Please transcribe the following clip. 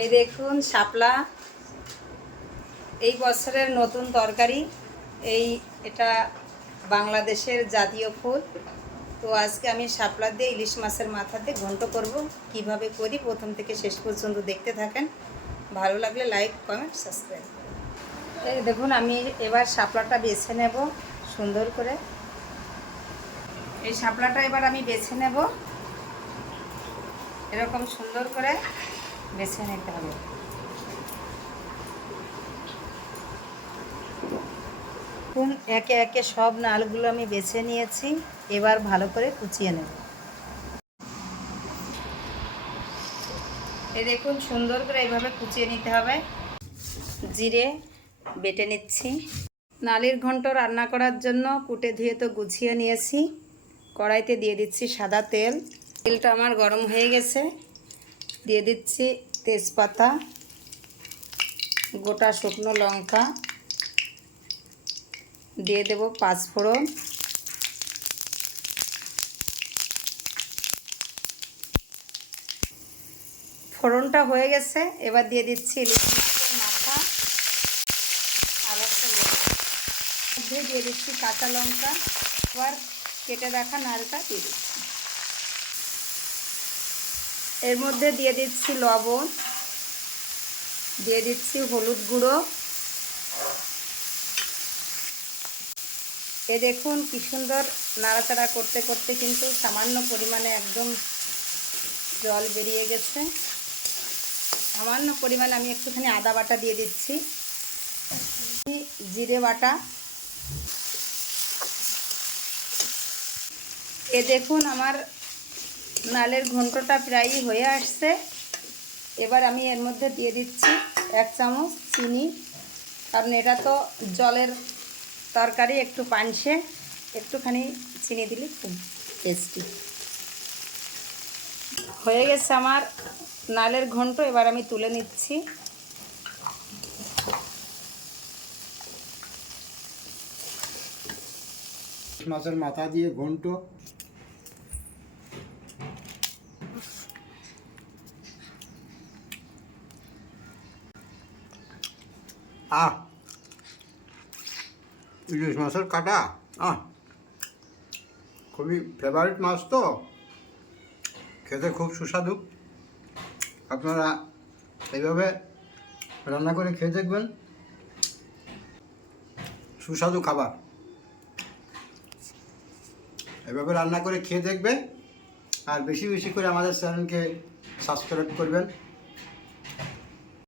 এই দেখুন শাপলা, এই বছরের নতুন তরকারি। এটা বাংলাদেশের জাতীয় ফুল। তো আজকে আমি শাপলা দিয়ে ইলিশ মাছের মাথাতে ঘন্ট করব। কিভাবে করি প্রথম থেকে শেষ পর্যন্ত দেখতে থাকেন। ভালো লাগলে লাইক, কমেন্ট, সাবস্ক্রাইব। এই দেখুন আমি এবার শাপলাটা বেছে নেব সুন্দর করে। এই শাপলাটা এবার আমি বেছে নেব, এরকম সুন্দর করে বেছে নিতে হবে। একে একে সব নালগুলো আমি বেছে নিয়েছি, এবার ভালো করে কুচিয়ে নেব। এই দেখুন সুন্দর করে এইভাবে কুচিয়ে নিতে হবে। জিরে বেটে নিচ্ছি। নালির ঘন্ট রান্না করার জন্য কুটে ধুয়ে তো গুছিয়ে নিয়েছি। কড়াইতে দিয়ে দিচ্ছি সাদা তেল। তেলটা আমার গরম হয়ে গেছে, দিয়ে দিচ্ছি তেজপাতা, গোটা শুকনো লঙ্কা, দিয়ে দেব পাঁচফোড়ন, ফোড়নটা হয়ে গেছে। এবার দিয়ে দিচ্ছি ইলিশ মাছের মাথা আর একটা লেবু, মধ্যে দিয়ে দিচ্ছি কাঁচা লঙ্কা। এবার কেটে রাখা নালটা দিয়ে দিচ্ছি। এর মধ্যে দিয়ে দিচ্ছি লবণ, দিয়ে দিচ্ছি হলুদ গুঁড়ো। এ দেখুন কি সুন্দর নাড়াচাড়া করতে করতে কিন্তু সামান্য পরিমাণে একদম জল বেরিয়ে গেছে। সামান্য পরিমাণে আমি একটুখানি আদা বাটা দিয়ে দিচ্ছি, জিরে বাটা। এ দেখুন আমার নালের ঘন্টটা প্রায়ই হয়ে আসছে। এবার আমি এর মধ্যে দিয়ে দিচ্ছি 1 চামচ চিনি, কারণ এটা তো জলের তরকারি, একটু পানসে, একটুখানি চিনি দিলে খুব টেস্টি হয়ে গেছে আমার নালের ঘন্ট। এবার আমি তুলে নিচ্ছি। মাছের মাথা দিয়ে ঘন্ট, ইলিশ মাছের কাটা খুবই ফেভারিট মাছ, তো খেতে খুব সুস্বাদু। আপনারা এইভাবে রান্না করে খেয়ে দেখবেন, সুস্বাদু খাবার। এভাবে রান্না করে খেয়ে দেখবেন, আর বেশি বেশি করে আমাদের চ্যানেলকে সাবস্ক্রাইব করবেন।